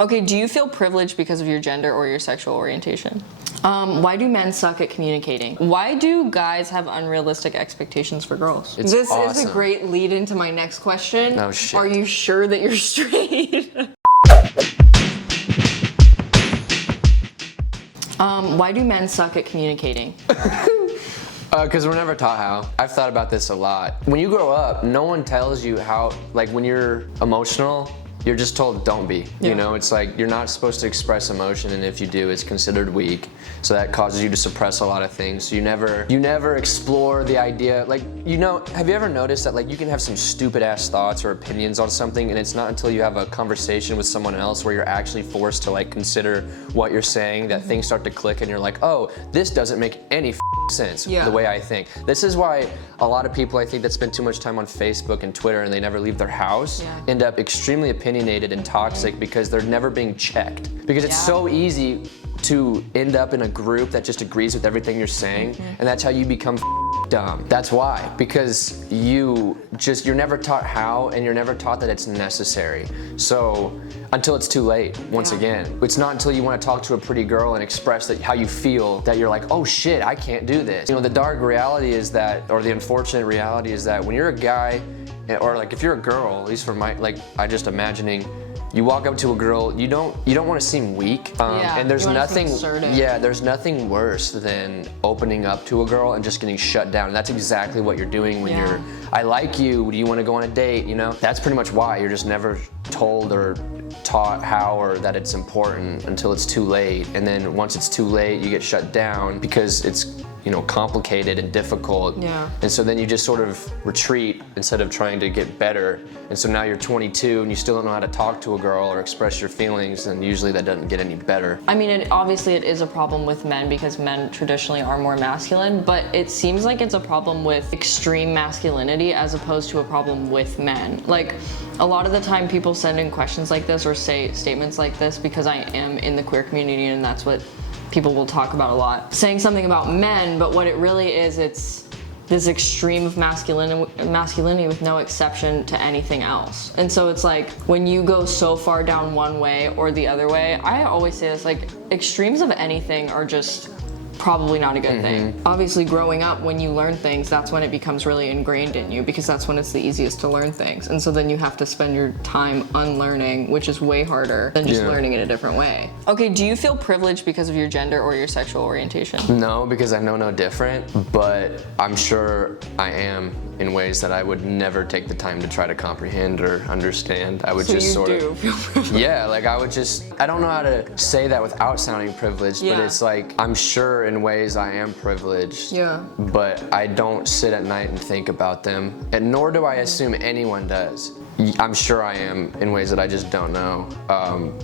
Okay, do you feel privileged because of your gender or your sexual orientation? Why do men suck at communicating? Why do guys have unrealistic expectations for girls? It's this awesome. is a great lead into my next question. No shit. Are you sure that you're straight? Why do men suck at communicating? Because we're never taught how. I've thought about this a lot. When you grow up, no one tells you how, like when you're emotional, you're just told don't be. Yeah. You know, it's like you're not supposed to express emotion, and if you do, it's considered weak. So that causes you to suppress a lot of things. So you never explore the idea. Like, you know, have you ever noticed that like you can have some stupid ass thoughts or opinions on something, and it's not until you have a conversation with someone else where you're actually forced to like consider what you're saying that things start to click, and you're like, oh, this doesn't make any sense the way I think. This is why a lot of people I think that spend too much time on Facebook and Twitter and they never leave their house end up extremely opinionated and toxic because they're never being checked. Because it's so easy to end up in a group that just agrees with everything you're saying, and that's how you become dumb. That's why, because you're never taught how, and you're never taught that it's necessary. So until it's too late, once again. It's not until you want to talk to a pretty girl and express that how you feel that you're like, oh shit, I can't do this. You know, the dark reality is that, or the unfortunate reality is that when you're a guy, or like if you're a girl, at least for my, like I just imagining, you walk up to a girl, you don't want to seem weak, and there's there's nothing worse than opening up to a girl and just getting shut down. And that's exactly what you're doing when you're, I like you, do you want to go on a date, you know? That's pretty much why you're just never told or taught how or that it's important until it's too late. And then once it's too late, you get shut down because it's, you know, complicated and difficult. And so then you just sort of retreat instead of trying to get better. And so now you're 22 and you still don't know how to talk to a girl or express your feelings, and usually that doesn't get any better. I mean, obviously it is a problem with men because men traditionally are more masculine, but it seems like it's a problem with extreme masculinity as opposed to a problem with men. Like, a lot of the time people send in questions like this or say statements like this because I am in the queer community and that's what people will talk about a lot. Saying something about men, but what it really is, it's this extreme of masculinity with no exception to anything else. And so it's like, when you go so far down one way or the other way, I always say this, like, extremes of anything are just probably not a good thing. Obviously, growing up, when you learn things, that's when it becomes really ingrained in you because that's when it's the easiest to learn things. And so then you have to spend your time unlearning, which is way harder than just learning in a different way. Okay, do you feel privileged because of your gender or your sexual orientation? No, because I know no different, but I'm sure I am in ways that I would never take the time to try to comprehend or understand. I would just sort of feel privileged. Yeah, like I don't know how to say that without sounding privileged, but it's like, I'm sure in ways I am privileged, but I don't sit at night and think about them, and nor do I assume anyone does. I'm sure I am in ways that I just don't know.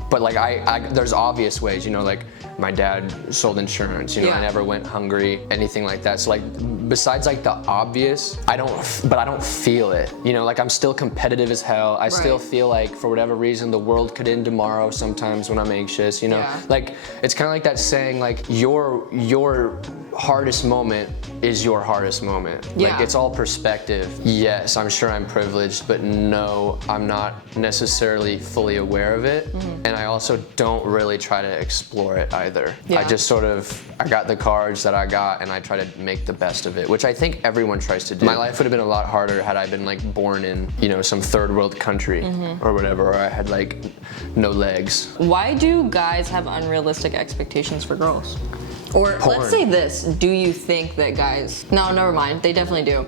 But like there's obvious ways, you know, like my dad sold insurance, you know, I never went hungry, anything like that. So like, besides like the obvious, I don't feel it. You know, like I'm still competitive as hell. I still feel like for whatever reason, the world could end tomorrow sometimes when I'm anxious, you know? Like, it's kind of like that saying, like, your hardest moment is your hardest moment. Like, it's all perspective. Yes, I'm sure I'm privileged, but no, I'm not necessarily fully aware of it. And I also don't really try to explore it either. I just sort of, I got the cards that I got and I try to make the best of it, which I think everyone tries to do. My life would have been a lot harder had I been like born in, you know, some third world country or whatever, or I had like no legs. Why do guys have unrealistic expectations for girls? Or Porn. Let's say this, do you think that guys, no, never mind, they definitely do.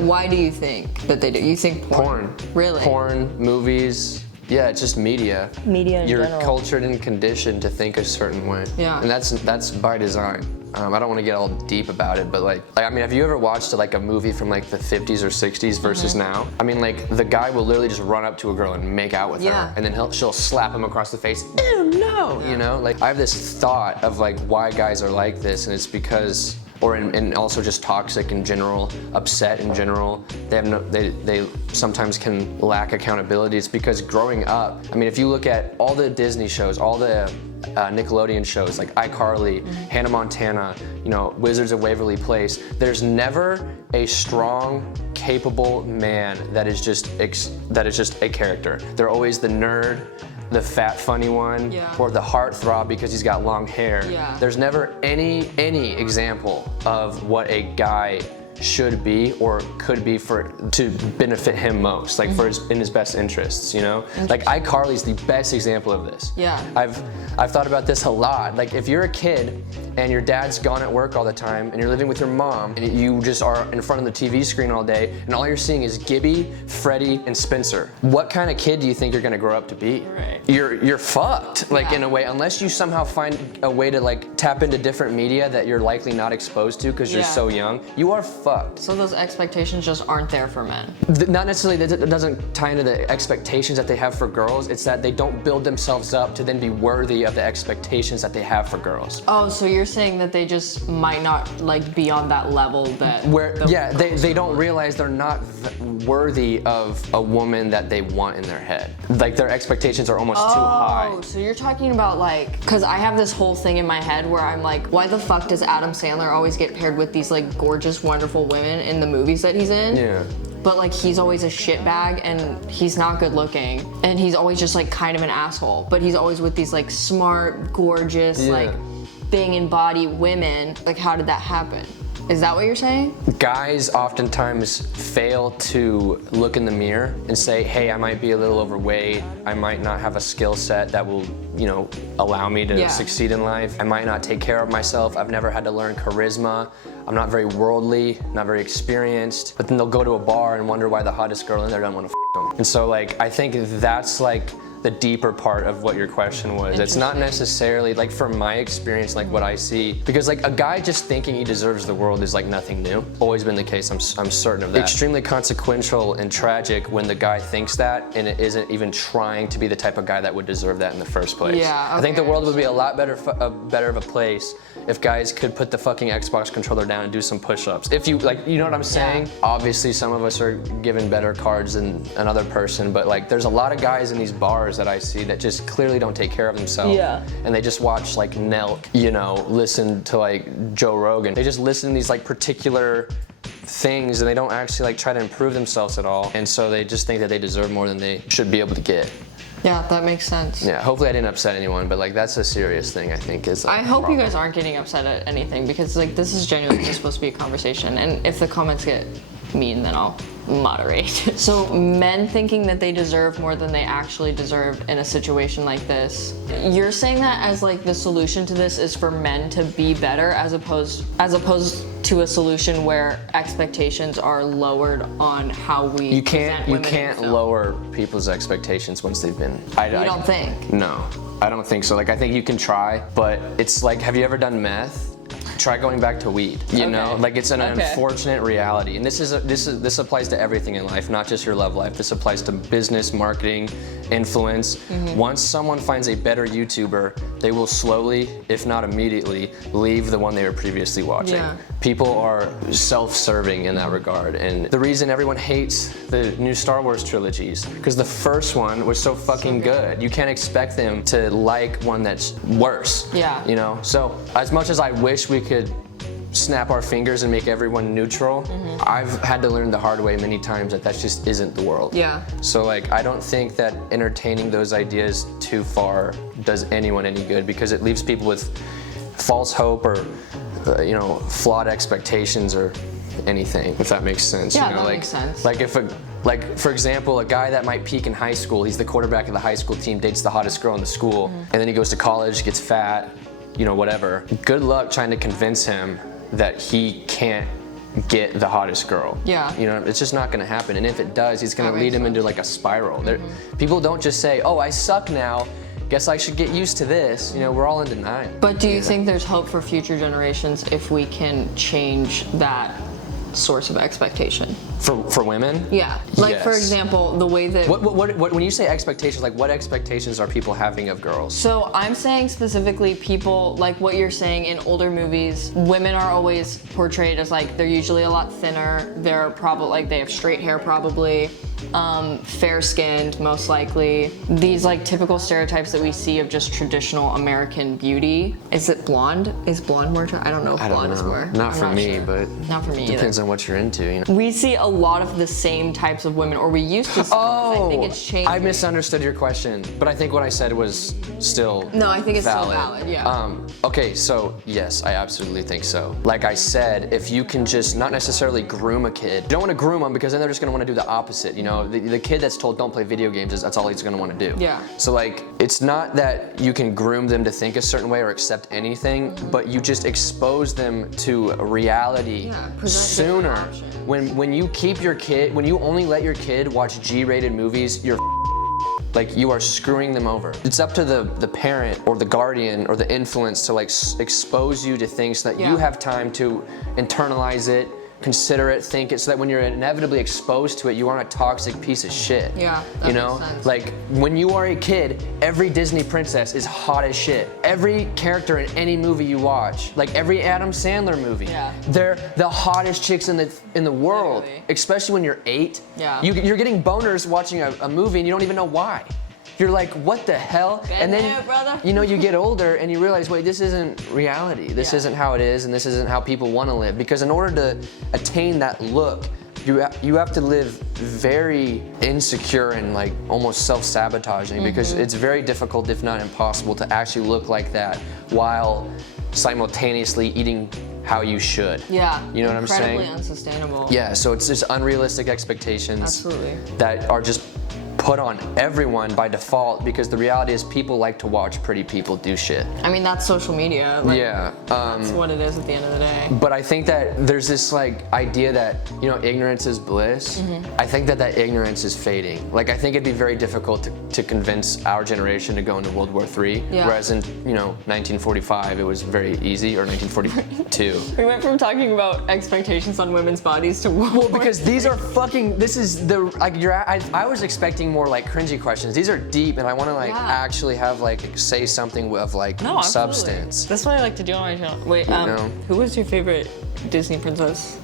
Why do you think that they do? You think porn? Really? Porn, movies, it's just media. Media in You're general. cultured and conditioned to think a certain way. And that's by design. I don't want to get all deep about it, but like, I mean, have you ever watched like a movie from like the 50s or 60s versus now? I mean, like, the guy will literally just run up to a girl and make out with her, and then she'll slap him across the face. Ew, no! You know, like, I have this thought of like why guys are like this, and it's because, and also just toxic in general, upset in general. They sometimes can lack accountability. It's because growing up, I mean, if you look at all the Disney shows, all the Nickelodeon shows like iCarly, Hannah Montana, you know, Wizards of Waverly Place, there's never a strong, capable man that is just a character. They're always the nerd, the fat funny one, or the heartthrob because he's got long hair. There's never any example of what a guy should be or could be to benefit him most, like in his best interests, you know? Like iCarly's the best example of this. I've thought about this a lot. Like if you're a kid and your dad's gone at work all the time and you're living with your mom and you just are in front of the TV screen all day and all you're seeing is Gibby, Freddie, and Spencer. What kind of kid do you think you're gonna grow up to be? You're fucked, like in a way, unless you somehow find a way to like tap into different media that you're likely not exposed to because you're so young. You are fucked. So those expectations just aren't there for men? Not necessarily, that doesn't tie into the expectations that they have for girls, it's that they don't build themselves up to then be worthy of the expectations that they have for girls. Oh, so you're saying that they just might not like be on that level that... They don't realize they're not worthy of a woman that they want in their head. Like their expectations are almost too high. Oh, so you're talking about like, because I have this whole thing in my head where I'm like, why the fuck does Adam Sandler always get paired with these like gorgeous, wonderful women in the movies that he's in? But like he's always a shitbag and he's not good looking and he's always just like kind of an asshole, but he's always with these like smart, gorgeous, like banging body women. Like how did that happen? Is that what you're saying? Guys oftentimes fail to look in the mirror and say, hey, I might be a little overweight. I might not have a skill set that will, you know, allow me to succeed in life. I might not take care of myself. I've never had to learn charisma. I'm not very worldly, not very experienced. But then they'll go to a bar and wonder why the hottest girl in there doesn't want to f them. And so like, I think that's like the deeper part of what your question was. It's not necessarily, like from my experience, like what I see, because like a guy just thinking he deserves the world is like nothing new. Always been the case, I'm certain of that. Extremely consequential and tragic when the guy thinks that and it isn't even trying to be the type of guy that would deserve that in the first place. I think the world would be a lot better of a place if guys could put the fucking Xbox controller down and do some push-ups. If you, like, you know what I'm saying? Obviously some of us are given better cards than another person, but like there's a lot of guys in these bars that I see that just clearly don't take care of themselves. And they just watch like Nelk, you know, listen to like Joe Rogan. They just listen to these like particular things and they don't actually like try to improve themselves at all. And so they just think that they deserve more than they should be able to get. Yeah, that makes sense. Yeah, hopefully I didn't upset anyone, but like that's a serious thing I think is I hope you guys aren't getting upset at anything because like this is genuinely just supposed to be a conversation, and if the comments get mean then I'll moderate. So men thinking that they deserve more than they actually deserve in a situation like this, you're saying that as like the solution to this is for men to be better as opposed to a solution where expectations are lowered on how we you can't lower people's expectations once they've been. You don't think? No, I don't think so. Like I think you can try, but it's like, have you ever done meth? Try going back to weed, you know? Like it's an unfortunate reality. And this applies to everything in life, not just your love life. This applies to business, marketing, influence. Once someone finds a better YouTuber, they will slowly, if not immediately, leave the one they were previously watching. People are self-serving in that regard. And the reason everyone hates the new Star Wars trilogies, because the first one was so fucking good. You can't expect them to like one that's worse. You know? So as much as I wish we could snap our fingers and make everyone neutral, I've had to learn the hard way many times that just isn't the world. So like I don't think that entertaining those ideas too far does anyone any good, because it leaves people with false hope or you know, flawed expectations or anything, if that makes sense. Yeah, you know, that makes sense. Like for example, a guy that might peak in high school, he's the quarterback of the high school team, dates the hottest girl in the school, and then he goes to college, gets fat, you know, whatever. Good luck trying to convince him that he can't get the hottest girl. You know, it's just not gonna happen. And if it does, he's gonna lead him into like a spiral. People don't just say, oh, I suck now, guess I should get used to this. You know, we're all in denial. But do you think there's hope for future generations if we can change that source of expectation? For women? Like for example, the way that... What when you say expectations, like what expectations are people having of girls? So I'm saying specifically people, like what you're saying in older movies, women are always portrayed as like, they're usually a lot thinner, they're probably like, they have straight hair probably, fair-skinned, most likely. These like typical stereotypes that we see of just traditional American beauty. Is it blonde? Is blonde more? I don't know if blonde is more. Not for me, sure. but not for me depends either. on what you're into. You know? We see a lot of the same types of women, or we used to see. I think it's changed. I misunderstood your question, but I think what I said was still No, I think it's valid. still valid, yeah. Okay, so yes, I absolutely think so. Like I said, if you can just not necessarily groom a kid, you don't want to groom them because then they're just going to want to do the opposite. You know, the kid that's told don't play video games, that's all he's going to want to do. Yeah. So like, it's not that you can groom them to think a certain way or accept anything, but you just expose them to reality sooner. When you keep your kid, when you only let your kid watch G-rated movies, you're like, you are screwing them over. It's up to the parent or the guardian or the influence to like expose you to things so that you have time to internalize it, consider it, think it, so that when you're inevitably exposed to it, you aren't a toxic piece of shit. Yeah, that you know? makes sense. Like, when you are a kid, every Disney princess is hot as shit. Every character in any movie you watch, like every Adam Sandler movie, they're the hottest chicks in the world. Literally. Especially when you're 8. Yeah. You're getting boners watching a movie and you don't even know why. You're like, what the hell? And then, you know, you get older and you realize, wait, this isn't reality. This isn't how it is, and this isn't how people want to live. Because in order to attain that look, you have to live very insecure and like almost self-sabotaging, because it's very difficult, if not impossible, to actually look like that while simultaneously eating how you should. Yeah. You know what I'm saying? Incredibly unsustainable. Yeah, so it's just unrealistic expectations Absolutely. that are just put on everyone by default, because the reality is people like to watch pretty people do shit. I mean, that's social media. Like, Yeah. That's what it is at the end of the day. But I think that there's this like idea that, you know, ignorance is bliss. I think that ignorance is fading. Like, I think it'd be very difficult to convince our generation to go into World War III, whereas in, you know, 1945 it was very easy, or 1942. We went from talking about expectations on women's bodies to World War Because these are fucking, this is the, like, I was expecting more like cringy questions. These are deep, and I want to like actually have like say something of like substance. That's what I like to do on my channel. Wait, who was your favorite Disney princess?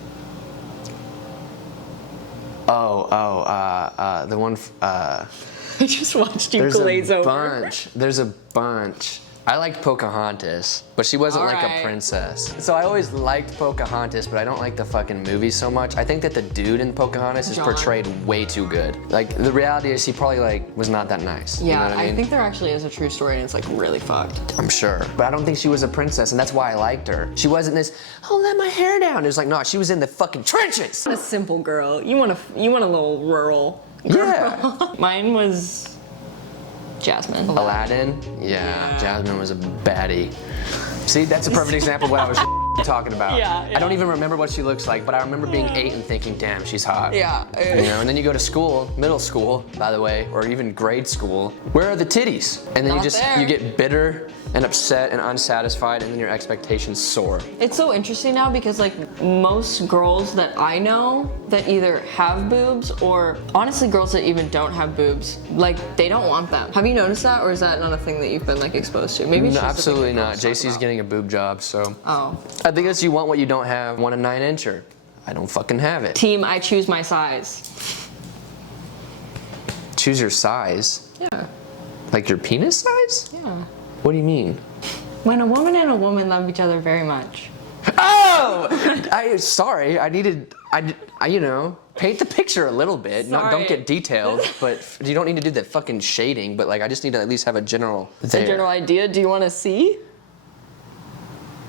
The one. I just watched you glaze over. There's a bunch. I liked Pocahontas, but she wasn't like a princess. So I always liked Pocahontas, but I don't like the fucking movie so much. I think that the dude in Pocahontas is portrayed way too good. Like, the reality is he probably like was not that nice. Yeah, you know what I mean? I think there actually is a true story, and it's like really fucked. I'm sure. But I don't think she was a princess, and that's why I liked her. She wasn't this, oh, let my hair down. It was like, no, she was in the fucking trenches. A simple girl. You want a little rural girl. Yeah. Mine was Jasmine. Aladdin? Yeah, Jasmine was a baddie. See, that's a perfect example of what I was talking about. Yeah. I don't even remember what she looks like, but I remember being 8 and thinking, damn, she's hot. Yeah. You know, and then you go to school, middle school, by the way, or even grade school. Where are the titties? And then you get bitter and upset and unsatisfied, and then your expectations soar. It's so interesting now because like most girls that I know that either have boobs, or honestly girls that even don't have boobs, like they don't want them. Have you noticed that, or is that not a thing that you've been like exposed to? Maybe it's No, just absolutely not. JC's getting a boob job, so. Oh. I think it's you want what you don't have. Want a 9-incher? I don't fucking have it. Team, I choose my size. Choose your size? Yeah. Like your penis size? Yeah. What do you mean? When a woman and a woman love each other very much. Oh! Sorry, you know, paint the picture a little bit. No, don't get detailed, but you don't need to do that fucking shading, but like I just need to at least have a general there. A general idea. Do you want to see?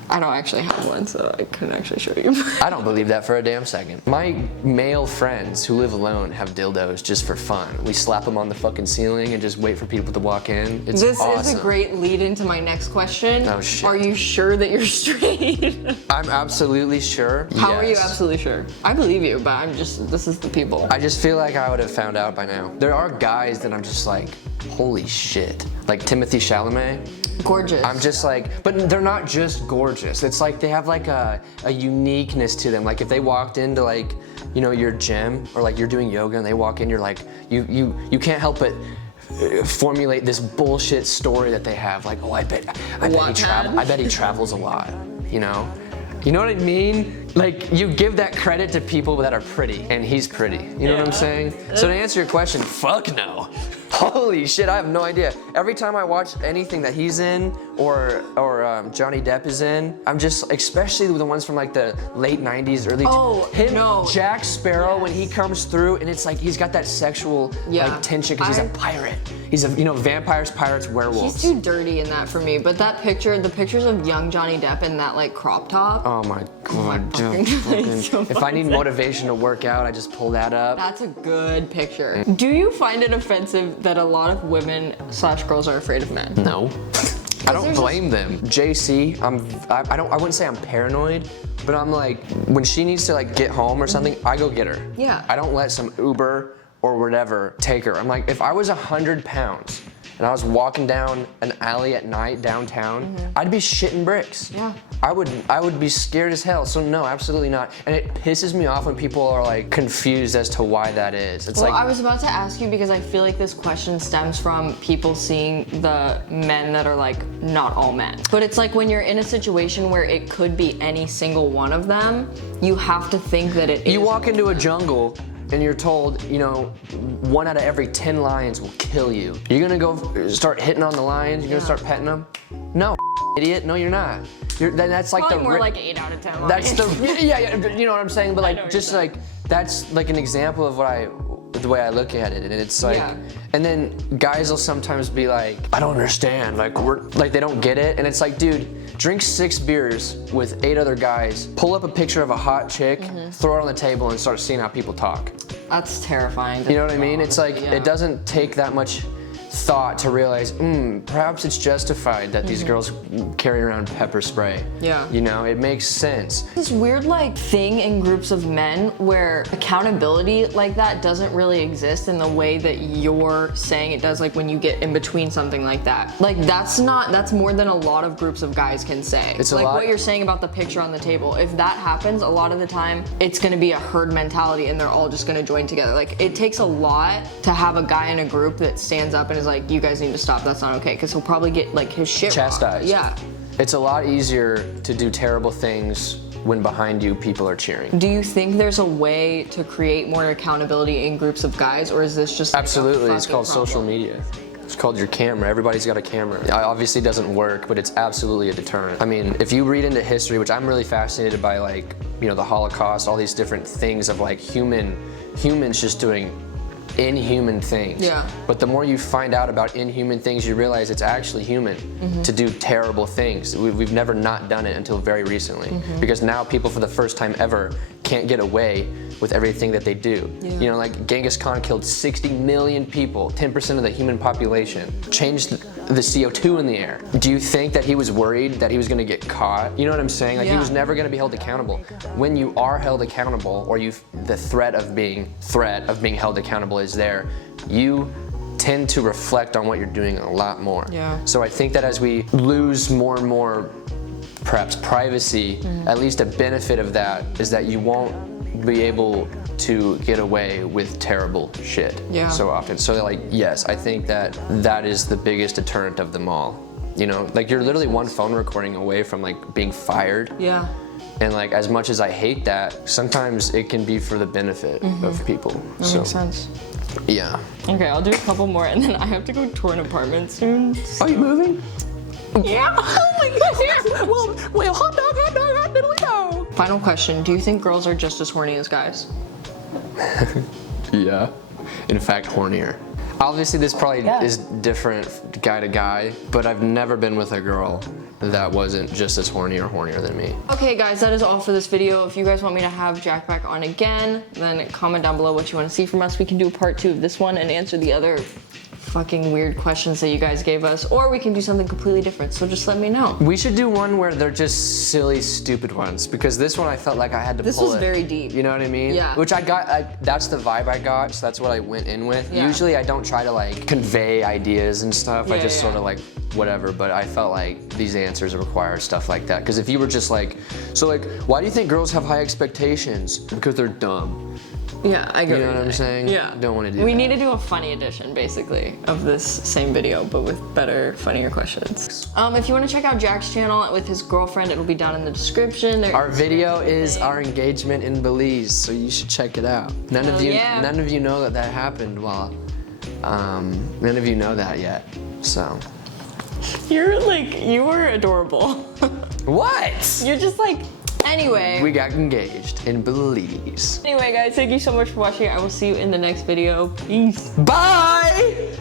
I don't actually have one, so I couldn't actually show you. I don't believe that for a damn second. My male friends who live alone have dildos just for fun. We slap them on the fucking ceiling and just wait for people to walk in. It's This awesome. is a great lead into my next question. Oh, shit. Are you sure that you're straight? I'm absolutely sure. How are you absolutely sure? I believe you, but this is the people. I just feel like I would have found out by now. There are guys that I'm just like, holy shit. Like Timothy Chalamet. Gorgeous. I'm just like, but they're not just gorgeous. It's like they have like a uniqueness to them. Like if they walked into like, you know, your gym or like you're doing yoga and they walk in, you're like, you can't help but formulate this bullshit story that they have. Like, oh, I bet he travels a lot, you know? You know what I mean? Like, you give that credit to people that are pretty, and he's pretty. You know what I'm saying? So to answer your question, fuck no. Holy shit, I have no idea. Every time I watch anything that he's in or Johnny Depp is in, I'm just, especially the ones from like the late 90s, early Jack Sparrow, when he comes through and it's like he's got that sexual like tension because he's a pirate. He's a, vampires, pirates, werewolves. He's too dirty in that for me, but that picture, the pictures of young Johnny Depp in that like crop top. Oh my god, dude. If I need motivation to work out, I just pull that up. That's a good picture. Do you find it offensive that a lot of women/girls are afraid of men? No. I don't blame them. JC, I wouldn't say I'm paranoid, but I'm like, when she needs to like get home or something, I go get her. Yeah. I don't let some Uber or whatever take her. I'm like, if I was 100 pounds and I was walking down an alley at night downtown, I'd be shitting bricks. Yeah. I would be scared as hell. So no, absolutely not. And it pisses me off when people are like confused as to why that is. It's well, like, I was about to ask you because I feel like this question stems from people seeing the men that are like not all men. But it's like when you're in a situation where it could be any single one of them, you have to think that it is. You walk into a jungle and you're told, 1 out of every 10 lions will kill you. You're gonna go start hitting on the lions? You're gonna start petting them? No, idiot. No, you're not. That's like probably more like 8 out of 10 lions. That's the you know what I'm saying? But like just like that's like an example of the way I look at it, and it's like, and then guys will sometimes be like, I don't understand, like they don't get it, and it's like, dude, drink 6 beers with 8 other guys, pull up a picture of a hot chick, throw it on the table, and start seeing how people talk. That's terrifying. You know what I mean? It's like, it doesn't take that much thought to realize, perhaps it's justified that these girls carry around pepper spray. Yeah. It makes sense. This weird like thing in groups of men where accountability like that doesn't really exist in the way that you're saying it does, like when you get in between something like that. Like that's more than a lot of groups of guys can say. It's like what you're saying about the picture on the table. If that happens, a lot of the time it's gonna be a herd mentality and they're all just gonna join together. Like it takes a lot to have a guy in a group that stands up and is like, you guys need to stop, that's not okay, because he'll probably get like his shit chastised. Yeah. It's a lot easier to do terrible things when behind you people are cheering. Do you think there's a way to create more accountability in groups of guys, or is this just like absolutely? It's called problem? Social media. It's called your camera. Everybody's got a camera. It obviously doesn't work, but it's absolutely a deterrent. I mean, if you read into history, which I'm really fascinated by, like, the Holocaust, all these different things of like humans just doing inhuman things. Yeah. But the more you find out about inhuman things, you realize it's actually human to do terrible things. We've never not done it until very recently, because now people for the first time ever can't get away with everything that they do. Yeah. Like Genghis Khan killed 60 million people, 10% of the human population, changed the CO2 in the air. Do you think that he was worried that he was gonna get caught? You know what I'm saying? Like he was never gonna be held accountable. When you are held accountable, or the threat of being held accountable is there, you tend to reflect on what you're doing a lot more. Yeah. So I think that as we lose more and more perhaps privacy, at least a benefit of that is that you won't be able to get away with terrible shit so often. So like, yes, I think that is the biggest deterrent of them all. Like you're literally one phone recording away from like being fired. Yeah. And like, as much as I hate that, sometimes it can be for the benefit of people. That makes sense. Yeah. Okay, I'll do a couple more and then I have to go tour an apartment soon. So. Are you moving? Yeah. Oh my goodness. Well, hot dog, diddly dog. Final question, do you think girls are just as horny as guys? Yeah. In fact, hornier. Obviously, this probably is different guy to guy, but I've never been with a girl that wasn't just as horny or hornier than me. Okay guys, that is all for this video. If you guys want me to have Jack back on again, then comment down below what you want to see from us. We can do a part 2 of this one and answer the other fucking weird questions that you guys gave us, or we can do something completely different, so just let me know. We should do one where they're just silly, stupid ones, because this one I felt like I had to pull it. This was very deep. You know what I mean? Yeah. Which that's the vibe I got, so that's what I went in with. Yeah. Usually I don't try to like convey ideas and stuff, I just sort of like whatever, but I felt like these answers require stuff like that, because if you were just like, so like, why do you think girls have high expectations? Because they're dumb. Yeah, I get You know what I'm saying? Yeah. Don't want to do We that. need to do a funny edition, basically, of this same video, but with better, funnier questions. If you want to check out Jack's channel with his girlfriend, it'll be down in the description. Our video is our engagement in Belize, so you should check it out. None of you know that happened while, none of you know that yet, so. You were adorable. What? You're just like, anyway. We got engaged in Belize. Anyway, guys, thank you so much for watching. I will see you in the next video. Peace. Bye!